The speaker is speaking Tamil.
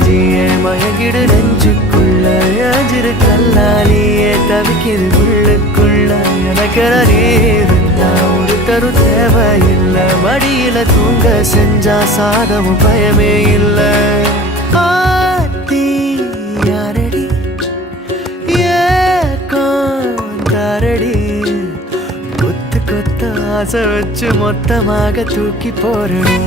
சாஞ்சியே மயங்கிடு நெஞ்சுக்குள்ள அஞ்சிரு கல்லாலியே தவிக்கிது உள்ளுக்குள்ள எனக்கென நீ இருந்தா ஒரு தரு தேவையில்லை மடியில தூங்க செஞ்சா சாதமும் பயமே இல்லை ஆத்தி யாரடி ஏக்காரடி கொத்து கொத்த ஆசை வச்சு மொத்தமாக தூக்கி போறடி